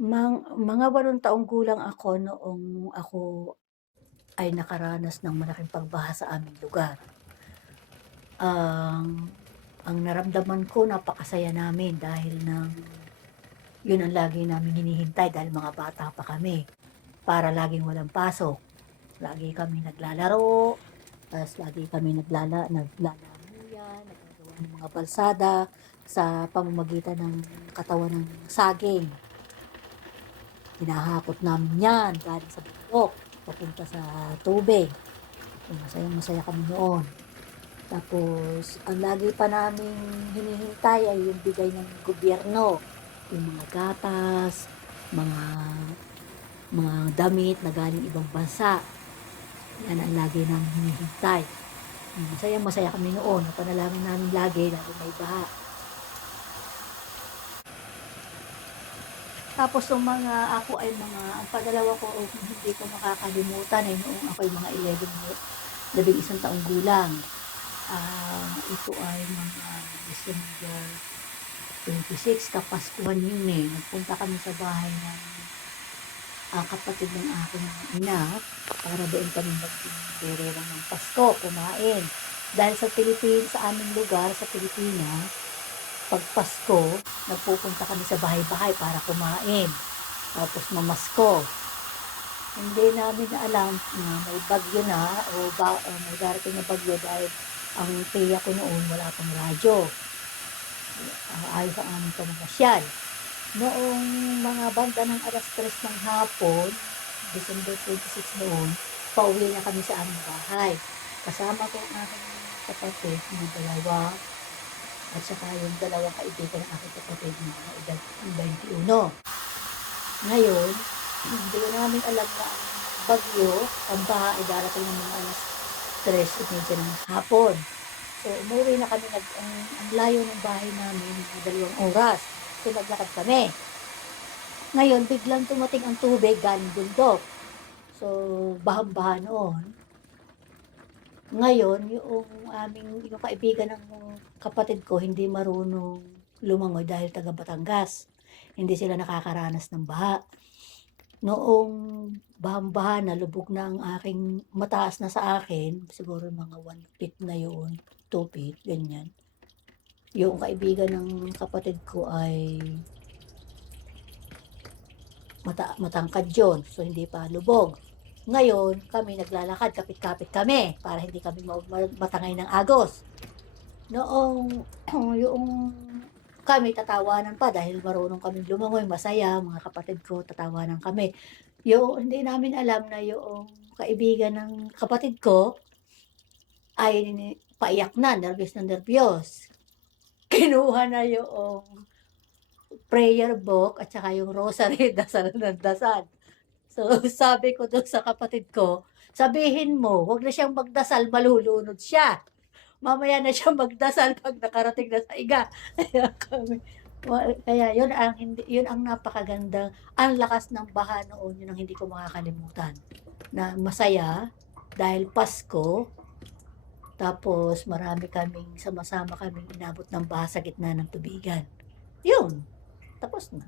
Mga 8 taong gulang ako noong ako ay nakaranas ng malaking pagbaha sa aming lugar. Ang naramdaman ko napakasaya namin dahil yun ang lagi naming hinihintay dahil mga bata pa kami, para laging walang pasok. Lagi kami naglalaro, ta's lagi kami naglalamuyan, naggagawa ng mga balsada sa pamamagitan ng katawan ng saging. Hinahakot namin 'yan galing sa bundok papunta sa tubig. Masayang-masaya kami noon. Tapos ang lagi pa naming hinihintay ay yung bigay ng gobyerno, yung mga gatas, mga mga damit na galing ibang bansa. Yan ang lagi naming hinihintay. Masayang-masaya kami noon, ang panalangin namin lagi lalo may baha. Tapos ang padalawa ko o hindi ko makakalimutan ay noong ako'y mga 11 taong gulang. Ito ay mga December 26, Kapaskuhan yun eh. Nagpunta kami sa bahay ng kapatid ng aking ina para doon kami magdiriwang ng Pasko, kumain. Dahil sa aming lugar sa Pilipinas, 'pag Pasko, nagpupunta kami sa bahay-bahay para kumain, tapos mamasko. Hindi namin alam na may bagyo na o may darating na bagyo dahil ang tiya ko noon wala pang radyo. Ayos ang aming pamamasyal. Noong mga banda ng 3:00 ng hapon, December 26 noon, pauwi na kami sa aming bahay. Kasama ko ang aking kapatid na dalawa at saka yung dalawang kaibigan ng aking kapatid na mga edad 21. Ngayon, hindi namin alam na ang bagyo, ang baha ay darating ng mga 3:30 ng hapon. So, umuwi na kami, ang layo ng bahay namin, mga 2 oras. So, naglakad kami. Ngayon, biglang tumating ang tubig galing bundok. So, bahang-baha noon. Ngayon, yung kaibigan ng kapatid ko hindi marunong lumangoy dahil taga Batangas. Hindi sila nakakaranas ng baha. Noong bahang-baha na, lubog na ang aking mataas na sa akin, siguro mga 1 feet na yun, 2 feet, ganyan. Yung kaibigan ng kapatid ko ay matangkad yun, so hindi pa lubog. Ngayon, kami naglalakad, kapit-kapit kami para hindi kami matangay ng agos. Noong yung kami tatawanan pa dahil marunong kaming lumangoy, masaya, mga kapatid ko, tatawanan kami. Hindi namin alam na yung kaibigan ng kapatid ko ay paiyak na nerbiyos. Kinuha na yung prayer book at saka yung rosary, dasal ng dasal. So, sabi ko dun sa kapatid ko, sabihin mo, wag na siyang magdasal, malulunod siya. Mamaya na siya magdasal pag nakarating na sa iga. Kaya yun ang napakaganda, ang lakas ng baha noon, yun ang hindi ko makakalimutan. Na masaya dahil Pasko, tapos sama-sama kaming inabot ng baha sa gitna ng tubigan. Yun, tapos na.